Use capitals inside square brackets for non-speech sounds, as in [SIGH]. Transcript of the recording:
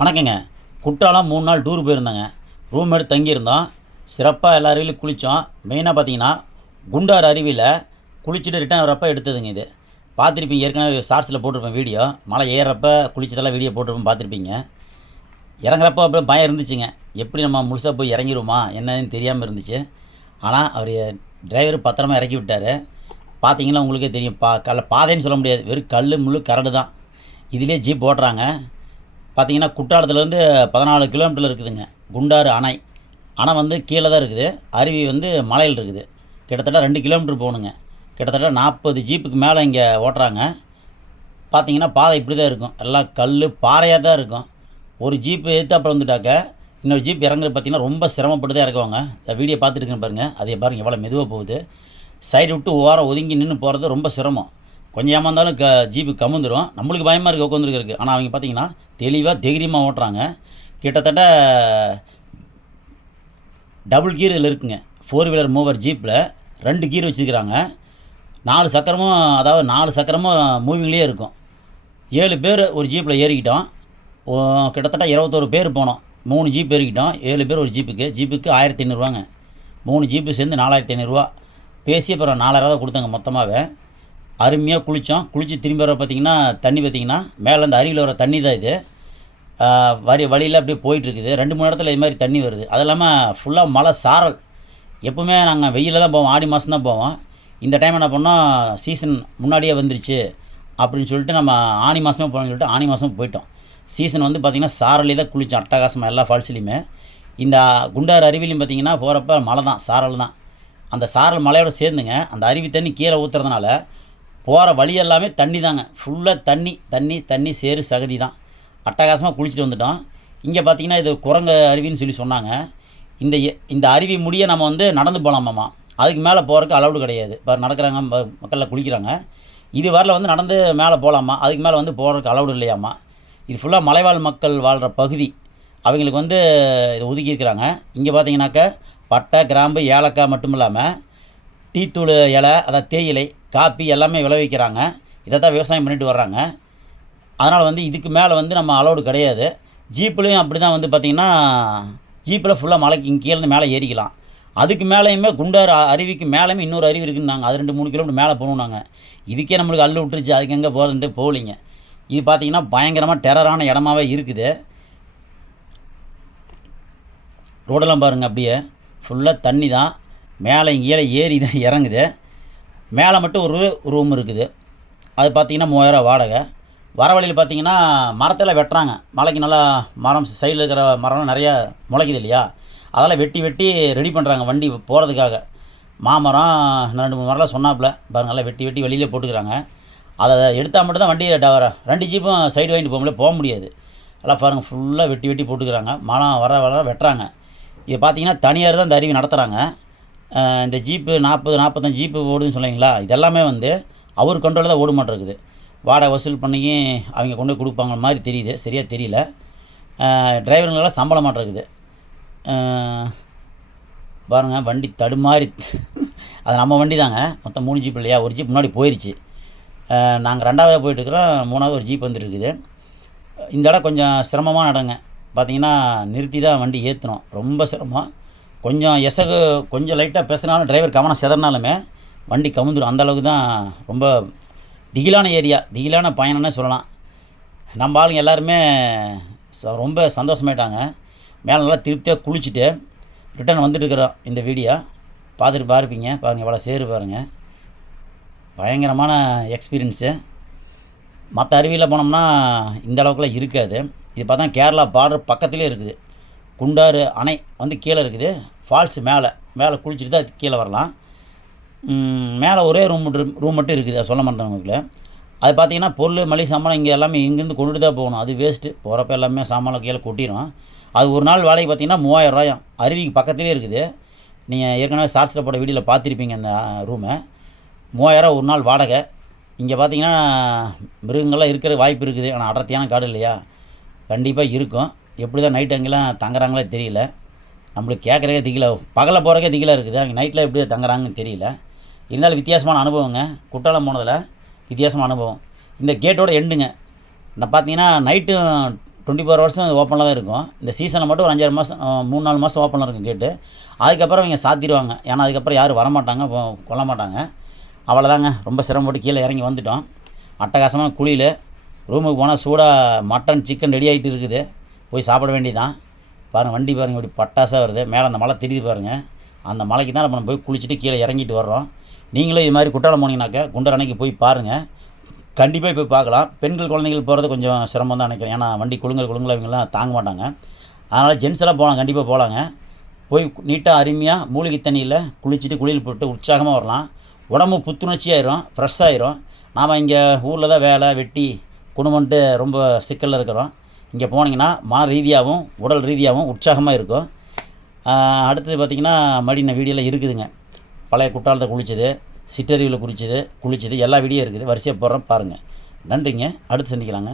வணக்கங்க. குற்றாலம் மூணு நாள் டூர் போயிருந்தோங்க. ரூம் எடுத்து தங்கியிருந்தோம் சிறப்பாக எல்லா அருவியிலும் குளித்தோம் மெயினாக பார்த்தீங்கன்னா குண்டார் அருவியில் குளிச்சுட்டு ரிட்டர்ன் வரப்போ எடுத்ததுங்க இது. பார்த்துருப்பீங்க ஏற்கனவே ஷார்ட்ஸில் போட்டிருப்பேன் வீடியோ. மலை ஏறுறப்ப குளிச்சதெல்லாம் வீடியோ போட்டிருப்பேன் பார்த்துருப்பீங்க இறங்குறப்போ அப்படியே பயம் இருந்துச்சுங்க. எப்படி நம்ம முழுசாக போய் இறங்கிடுவோமா என்னன்னு தெரியாமல் இருந்துச்சு. ஆனால் அவர் டிரைவர் பத்திரமா இறக்கி விட்டார். பார்த்தீங்கன்னா உங்களுக்கே தெரியும் பா கல்ல பாதைன்னு சொல்ல முடியாது. வெறும் கல் முள்ளு கரடு தான் இதிலே ஜீப் ஓட்டுறாங்க. பார்த்தீங்கன்னா குற்றாலத்துலேருந்து பதினாலு கிலோமீட்டரில் இருக்குதுங்க. குண்டாறு அணை. அணை வந்து கீழே தான் இருக்குது. அருவி வந்து மலையில் இருக்குது. கிட்டத்தட்ட ரெண்டு கிலோமீட்டர் போகணுங்க. கிட்டத்தட்ட நாற்பது ஜீப்புக்கு மேலே இங்கே ஓட்டுறாங்க. பார்த்தீங்கன்னா பாதை இப்படி தான் இருக்கும். எல்லாம் கல் பாறையாக தான் இருக்கும். ஒரு ஜீப்பு எதிர்த்தாப்புல வந்துட்டாக்க இன்னொரு ஜீப் இறங்குறது பார்த்தீங்கன்னா ரொம்ப சிரமப்பட்டு தான் இறக்குவாங்க. இந்த வீடியோ பார்த்துருக்கேன் பாருங்கள் அதே பாருங்கள் எவ்வளோ மெதுவாக போகுது. சைடு விட்டு ஓரம் ஒதுங்கி நின்று போகிறது ரொம்ப சிரமம். கொஞ்சம் ஏமாந்தாலும் க ஜீப்பு கமுந்துடும் நம்மளுக்கு பயமாக இருக்குது உட்காந்துருக்கு ஆனால் அவங்க பார்த்தீங்கன்னா தெளிவாக தைரியமாக ஓட்டுறாங்க. கிட்டத்தட்ட டபுள் கீர் இதில் இருக்குங்க. ஃபோர் வீலர் மூவர் ஜீப்பில் ரெண்டு கீர் வச்சுருக்கிறாங்க. நாலு சக்கரமும் அதாவது நாலு சக்கரமும் மூவிங்லேயே இருக்கும். ஏழு பேர் ஒரு ஜீப்பில் ஏறிக்கிட்டோம். ஓ, கிட்டத்தட்ட இருபத்தோரு பேர் போனோம். மூணு ஜீப் ஏறிக்கிட்டோம். ஏழு பேர் ஒரு ஜீப்புக்கு ஜீப்புக்கு ஆயிரத்தி ஐநூறுவாங்க. மூணு ஜீப்பு சேர்ந்து நாலாயிரத்தி ஐநூறுரூவா பேசி அப்புறம் நாலாயிரம் தான் கொடுத்தாங்க மொத்தமாகவே அருமையாக குளித்தோம் குளித்து திரும்பி வர பார்த்தீங்கன்னா தண்ணி பார்த்தீங்கன்னா மேலே அந்த அருவியில் வர தண்ணி தான் இது. வரி வழியில் அப்படியே போயிட்டுருக்குது. ரெண்டு மூணு இடத்துல இது மாதிரி தண்ணி வருது. அது இல்லாமல் ஃபுல்லாக மழை சாரல். எப்போவுமே நாங்கள் வெயிலில் தான் போவோம். ஆடி மாதம் தான் போவோம். இந்த டைம் என்ன பண்ணோம்? சீசன் முன்னாடியே வந்துருச்சு அப்படின்னு சொல்லிட்டு நம்ம ஆனி மாதமே போகணும்னு சொல்லிட்டு ஆனி மாதம் போயிட்டோம். சீசன் வந்து பார்த்திங்கன்னா சாரலே தான் குளித்தோம் அட்டகாசமாக எல்லா ஃபால்ஸ்லேயுமே இந்த குண்டாறு அருவிலையும் பார்த்திங்கன்னா போகிறப்ப மழை தான் சாரல் தான். அந்த சாரல் மலையோட சேர்ந்துங்க. அந்த அருவி தண்ணி கீழே ஊற்றுறதுனால போகிற வழி எல்லாமே தண்ணி தாங்க. ஃபுல்லாக தண்ணி தண்ணி தண்ணி சேறு சகதி தான். அட்டகாசமாக குளிச்சுட்டு வந்துட்டோம். இங்கே பார்த்தீங்கன்னா இது குரங்கு அருவின்னு சொல்லி சொன்னாங்க. இந்த எ- இந்த அருவி முடிய நம்ம வந்து நடந்து போகலாமாம்மா அதுக்கு மேலே போகிறதுக்கு அளவுடு கிடையாது. இப்போ நடக்கிறாங்க மக்களில் குளிக்கிறாங்க. இது வரல வந்து நடந்து மேலே போகலாமா அதுக்கு மேலே வந்து போகிறதுக்கு அளவுடு இல்லையாம்மா இது ஃபுல்லாக மலைவாழ் மக்கள் வாழ்கிற பகுதி. அவங்களுக்கு வந்து இதை ஒதுக்கியிருக்கிறாங்க. இங்கே பார்த்தீங்கன்னாக்க பட்டை கிராம்பு ஏலக்காய் மட்டும் இல்லாமல் டீத்தூள் இலை அதாவது தேயிலை காப்பி எல்லாமே விளைவிக்கிறாங்க. இதை தான் விவசாயம் பண்ணிட்டு வர்றாங்க. அதனால் வந்து இதுக்கு மேலே வந்து நம்ம அலோடு கிடையாது. ஜீப்லேயும் அப்படி தான் வந்து பார்த்திங்கன்னா ஜீப்பில் ஃபுல்லாக மலைக்கு இங்கே கீழேருந்து மேலே ஏறிக்கலாம். அதுக்கு மேலேயுமே குண்டார் அருவிக்கு மேலேயுமே இன்னொரு அருவி இருக்குன்னு நாங்கள் அது ரெண்டு மூணு கிலோமீட்டர் மேலே போகணும் நாங்கள் இதுக்கே நம்மளுக்கு அள்ளு விட்டுருச்சு. அதுக்கு எங்கே போகிறதுன்ட்டு போகலிங்க. இது பார்த்திங்கன்னா பயங்கரமாக டெரரான இடமாவே இருக்குது. ரோடெல்லாம் பாருங்கள் அப்படியே. ஃபுல்லாக தண்ணி தான் மேலே கீழே ஏறி தான் இறங்குது. மேலே மட்டும் ஒரு ரூம் இருக்குது. அது பார்த்தீங்கன்னா மூவாயிரம் வாடகை. வர வழியில் பார்த்தீங்கன்னா மரத்தில் வெட்டுறாங்க. மலைக்கு நல்லா மரம் சைடில் இருக்கிற மரம்லாம் நிறையா முளைக்குது இல்லையா? அதெல்லாம் வெட்டி வெட்டி ரெடி பண்ணுறாங்க வண்டி போகிறதுக்காக மாமரம் ரெண்டு மூணு மரம்லாம் சொன்னாப்புல. பாருங்க நல்லா வெட்டி வெட்டி வெளியில் போட்டுக்கிறாங்க. அதை எடுத்தால் மட்டும் தான் வண்டி ரெண்டு ஜீப்பும் சைடு வாங்கிட்டு போக முடியல போக முடியாது. எல்லாம் பாருங்கள் ஃபுல்லாக வெட்டி வெட்டி போட்டுக்கிறாங்க. மரம் வர வர வெட்டுறாங்க. இது பார்த்தீங்கன்னா தனியார் தான் இந்த அருவி நடத்துகிறாங்க இந்த ஜீப்பு நாற்பது நாற்பத்தஞ்சு ஜீப்பு ஓடுதுன்னு சொன்னீங்களா? இதெல்லாமே வந்து அவர் கண்ட்ரோலில் தான் ஓட மாட்டேருக்குது வாடகை வசூல் பண்ணி அவங்க கொண்டு போய் கொடுப்பாங்க மாதிரி தெரியுது. சரியாக தெரியல. டிரைவருங்களெல்லாம் சம்பளம் மாட்டேருக்குது பாருங்கள் வண்டி தடுமாறி [LAUGHS] அது நம்ம வண்டி தாங்க. மொத்தம் மூணு ஜீப் இல்லையா? ஒரு ஜீப் முன்னாடி போயிடுச்சு நாங்கள் ரெண்டாவது போயிட்டுருக்குறோம் மூணாவது ஒரு ஜீப் வந்துருக்குது இந்த இடம் கொஞ்சம் சிரமமான நடங்க பார்த்தீங்கன்னா நிறுத்தி தான் வண்டி ஏற்றணும் ரொம்ப சிரமம். கொஞ்சம் எசகு கொஞ்சம் லைட்டாக பேசுனாலும் டிரைவர் கவனம் செதறினாலுமே வண்டி கவுந்துடும் அந்த அளவுக்கு தான் ரொம்ப திகிலான ஏரியா. திகிலான பயணம்னே சொல்லலாம். நம்ம ஆளுங்க எல்லாருமே ச- ரொம்ப சந்தோஷமாயிட்டாங்க. மேலே நல்லா திருப்தியாக குளிச்சுட்டு ரிட்டர்ன் வந்துட்டுருக்குறோம் இந்த வீடியோ பார்த்துட்டு பார்ப்பீங்க. பாருங்கள் எவ்வளோ சேரு பாருங்கள் பயங்கரமான எக்ஸ்பீரியன்ஸு மற்ற அருவியில் போனோம்னா இந்த அளவுக்குலாம் இருக்காது. இது பார்த்தா கேரளா பார்டர் பக்கத்துலேயே இருக்குது. குண்டாறு அணை வந்து கீழே இருக்குது. ஃபால்ஸு மேலே. மேலே குளிச்சுட்டு தான் கீழே வரலாம். மேலே ஒரே ரூம் மட்டும் ரூம் மட்டும் இருக்குது. சொல்ல மாட்டேன் அது பார்த்தீங்கன்னா பொருள் மளிகை சாமான் இங்கே எல்லாமே இங்கேருந்து கொண்டுட்டு தான் போகணும். அது வேஸ்ட்டு போகிறப்ப எல்லாமே சாமான் கீழே கொட்டிடும் அது ஒரு நாள் வாடகை பார்த்தீங்கன்னா மூவாயிரம் ரூபாயும் அருவிக்கு பக்கத்துலேயே இருக்குது. நீங்கள் ஏற்கனவே ஷார்ட்ஸில் போட வீடியோவில் பார்த்துருப்பீங்க அந்த ரூமை மூவாயிரம் ஒரு நாள் வாடகை. இங்கே பார்த்தீங்கன்னா மிருகங்கள்லாம் இருக்கிற வாய்ப்பு இருக்குது. ஆனால் அடர்த்தியான காடு இல்லையா? கண்டிப்பாக இருக்கும். எப்படி தான் நைட் அங்கெல்லாம் தங்குறாங்களே தெரியல. நம்மளுக்கு கேட்குறக்கே திகில பகலில் போகிறக்கே திகில இருக்குது. அங்கே நைட்டில் எப்படி தங்குறாங்கன்னு தெரியல. இருந்தாலும் வித்தியாசமான அனுபவங்க. குற்றாலம் போனதில் வித்தியாசமான அனுபவம். இந்த கேட்டோட எண்டுங்க நான் பார்த்தீங்கன்னா நைட்டு டுவெண்ட்டி ஃபோர் ஹவர்ஸும் ஓப்பனில் தான் இருக்கும். இந்த சீசனில் மட்டும் ஒரு அஞ்சாறு மாதம் மூணு நாலு மாதம் ஓப்பனில் இருக்கும் கேட்டு அதுக்கப்புறம் இவங்க சாத்திடுவாங்க. ஏன்னா அதுக்கப்புறம் யாரும் வரமாட்டாங்க கொல்ல மாட்டாங்க. அவ்வளோதாங்க ரொம்ப சிரமப்பட்டு கீழே இறங்கி வந்துட்டோம். அட்டகாசமாக குளியில் ரூமுக்கு போனால் சூடாக மட்டன் சிக்கன் ரெடி ஆகிட்டு இருக்குது. போய் சாப்பிட வேண்டியதான் பாருங்கள் வண்டி பாருங்கள் இப்படி பட்டாசாக வருது. மேலே அந்த மலை தெரியுது பாருங்கள் அந்த மலைக்கு தான் நம்ம போய் குளிச்சுட்டு கீழே இறங்கிட்டு வர்றோம். நீங்களும் இது மாதிரி குற்றாலம் போனீங்கன்னாக்கா குண்டர் அணைக்கு போய் பாருங்கள் கண்டிப்பாக போய் பார்க்கலாம். பெண்கள் குழந்தைகள் போகிறது கொஞ்சம் சிரமம் தான் நினைக்கிறேன். ஏன்னா வண்டி குழுங்கல் குழுங்கல் அவங்களாம் தாங்க மாட்டாங்க. அதனால் ஜென்ஸ் எல்லாம் போகலாம் கண்டிப்பாக போகலாங்க போய் நீட்டாக அருமையாக மூலிகை தண்ணியில் குளிச்சுட்டு குளியல் போட்டு உற்சாகமாக வரலாம். உடம்பு புத்துணர்ச்சியாயிரும் ஃப்ரெஷ்ஷாயிரும் நாம் இங்கே ஊரில் தான் வேலை வெட்டி குடும்பம்ட்டு ரொம்ப சிக்கலில் இருக்கிறோம். இங்கே போனீங்கன்னா மன ரீதியாகவும் உடல் ரீதியாகவும் உற்சாகமாக இருக்கும். அடுத்தது பார்த்திங்கன்னா மறுபடியும் இந்த வீடியோவில் இருக்குதுங்க. பழைய குற்றாலத்தை குளிச்சது சிற்றறிவில் குளிச்சது குளிச்சது எல்லா வீடியோ இருக்குது. வரிசையாக போடுறோம் பாருங்கள் நன்றிங்க. அடுத்து சந்திக்கலாங்க.